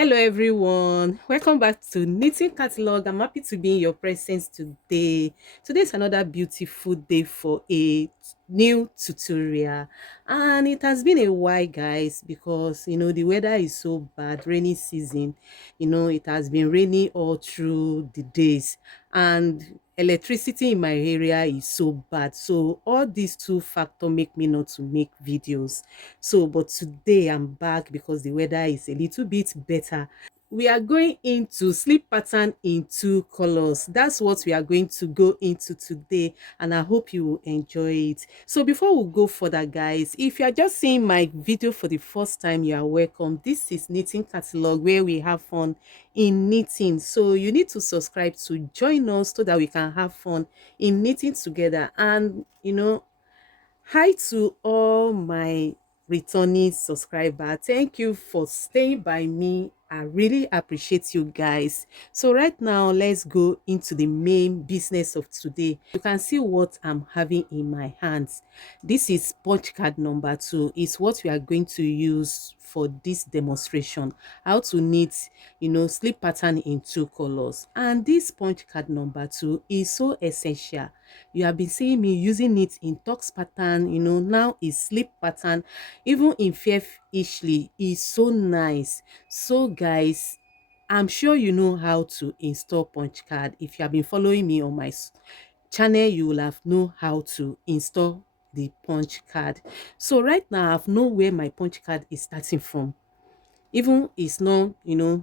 Hello everyone, welcome back to Knitting Catalog. I'm happy to be in your presence today. Today is another beautiful day for a new tutorial, and it has been a while, guys, because the weather is so bad. Rainy season, it has been raining all through the days, and electricity in my area is so bad. So all these two factors make me not to make videos. So but today I'm back because the weather is a little bit better. We are going into sleep pattern in two colors. That's what we are going to go into today, and I hope you will enjoy it. So before we go further, guys, if you are just seeing my video for the first time, you are welcome. This is Knitting Catalog, where we have fun in knitting. So you need to subscribe to join us so that we can have fun in knitting together. And hi to all my returning subscriber. Thank you for staying by me. I really appreciate you guys. So right now, let's go into the main business of today. You can see what I'm having in my hands. This is punch card number 2. It's what we are going to use for this demonstration. How to knit, sleep pattern in two colors. And this punch card number 2 is so essential. You have been seeing me using it in tux pattern, now is sleep pattern, even in Ishly is so nice. So guys, I'm sure you know how to install punch card. If you have been following me on my channel, you will have know how to install the punch card. So right now I've know where my punch card is starting from. Even it's not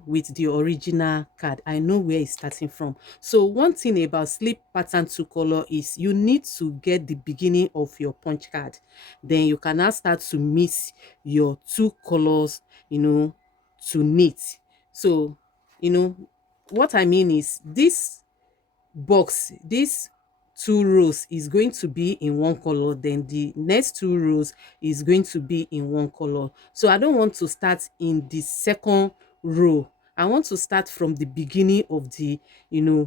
with the original card, I know where it's starting from. So one thing about sleep pattern two color is you need to get the beginning of your punch card, then you can now start to mix your two colors, to knit. So what I mean is this two rows is going to be in one color, then the next two rows is going to be in one color. So I don't want to start in the second row. I want to start from the beginning of the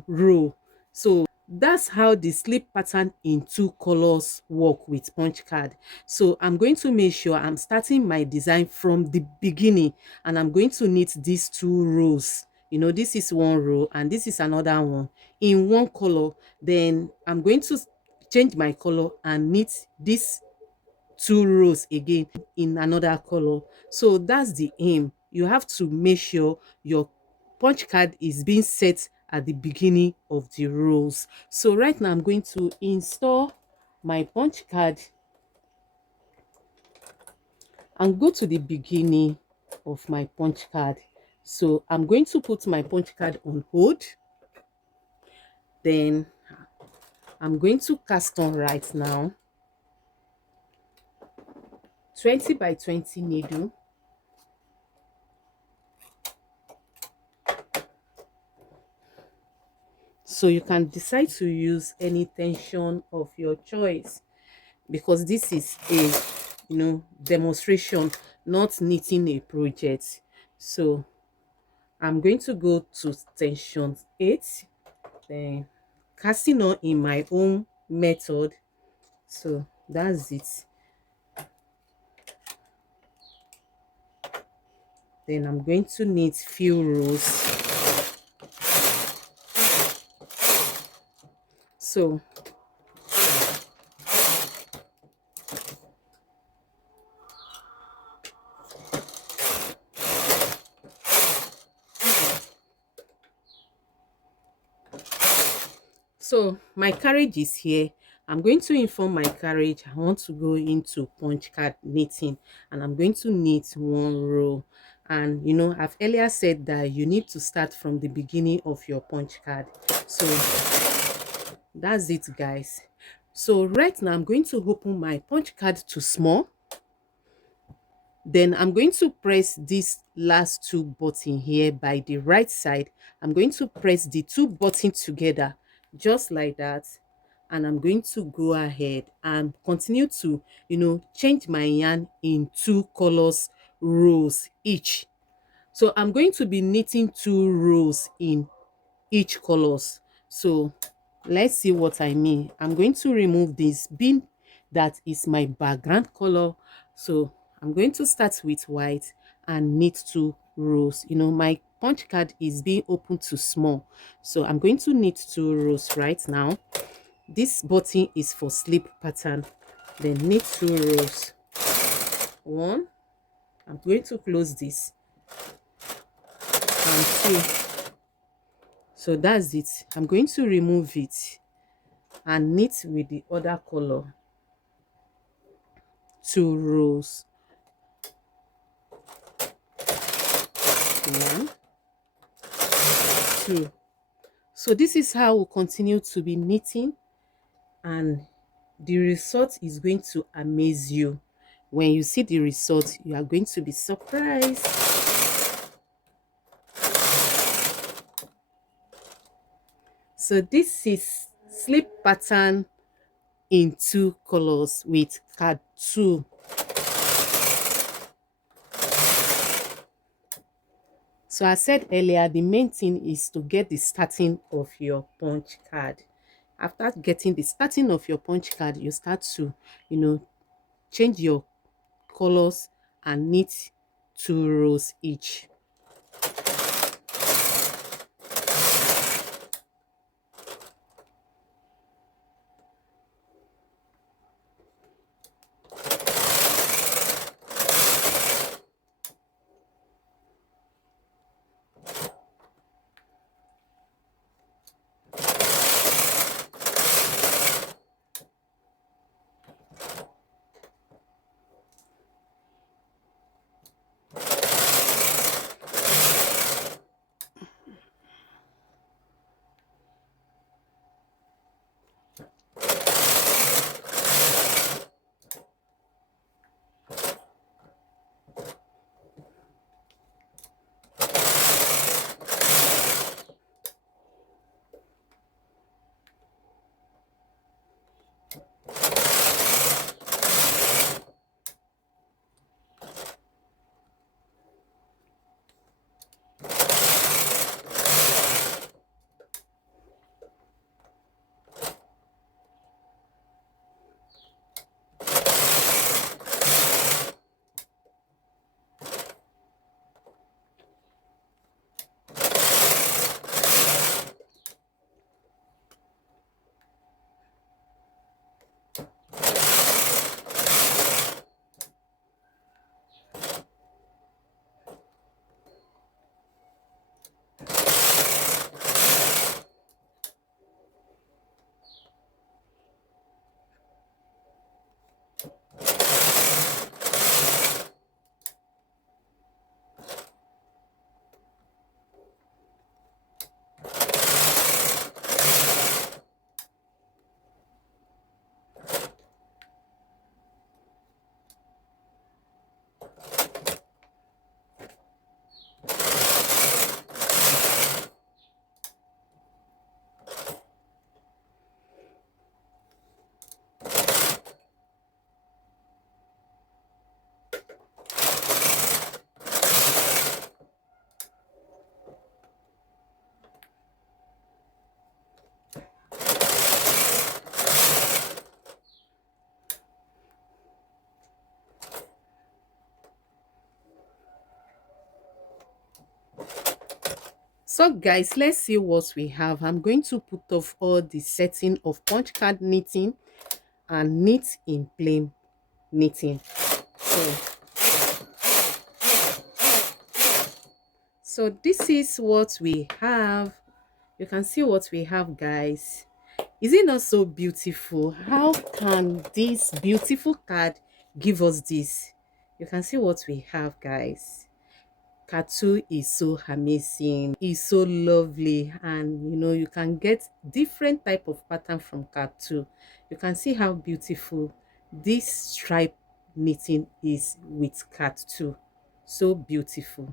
row. So that's how the sleep pattern in two colors work with punch card. So I'm going to make sure I'm starting my design from the beginning, and I'm going to knit these two rows. This is one row and this is another one in one color. Then I'm going to change my color and knit these two rows again in another color. So that's the aim. You have to make sure your punch card is being set at the beginning of the rows. So right now I'm going to install my punch card and go to the beginning of my punch card. So I'm going to put my punch card on hold. Then I'm going to cast on right now 20 by 20 needle. So you can decide to use any tension of your choice, because this is a demonstration, not knitting a project. So I'm going to go to tension 8, then casting on in my own method. So that's it. Then I'm going to knit few rows. So my carriage is here. I'm going to inform my carriage I want to go into punch card knitting, and I'm going to knit one row. And I've earlier said that you need to start from the beginning of your punch card. So that's it, guys. So right now I'm going to open my punch card to small. Then I'm going to press this last two buttons here by the right side. I'm going to press the two buttons together just like that, and I'm going to go ahead and continue to change my yarn in two colors rows each. So I'm going to be knitting two rows in each colors. So let's see what I mean. I'm going to remove this bin that is my background color. So I'm going to start with white and knit two rows. You know, my punch card is being opened to small, so I'm going to knit 2 rows right now. This button is for slip pattern. Then knit 2 rows. One, I'm going to close this, and two. So that's it. I'm going to remove it and knit with the other color. 2 rows. One, two. So this is how we'll continue to be knitting, and the result is going to amaze you. When you see the result, you are going to be surprised. So this is slip pattern in 2 colors with card 2. So I said earlier, the main thing is to get the starting of your punch card. After getting the starting of your punch card, you start to, change your colors and knit 2 rows each. So guys, let's see what we have. I'm going to put off all the setting of punch card knitting and knit in plain knitting. So this is what we have. You can see what we have, guys. Is it not so beautiful? How can this beautiful card give us this? You can see what we have, guys. Card 2 is so amazing, is so lovely, and you can get different type of pattern from card 2. You can see how beautiful this stripe knitting is with card 2. So beautiful.